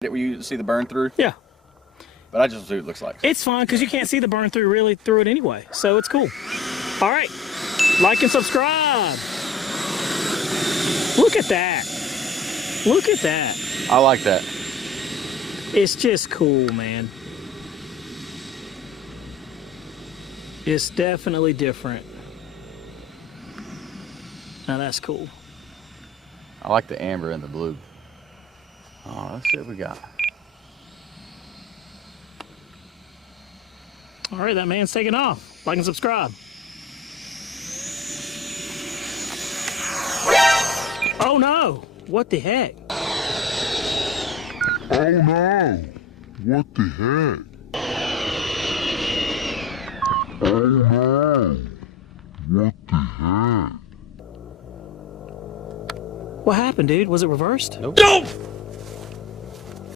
Where you see the burn through? Yeah. But I just see what it looks like. It's fun because you can't see the burn through really through it anyway, so it's cool. All right, like and subscribe. Look at that. Look at that. I like that. It's just cool, man. It's definitely different. Now that's cool. I like the amber and the blue. Oh, let's see what we got. All right, that man's taking off. Like and subscribe. Oh no! What the heck? Oh no! What the heck? Oh no! What the heck? What happened, dude? Was it reversed? Nope.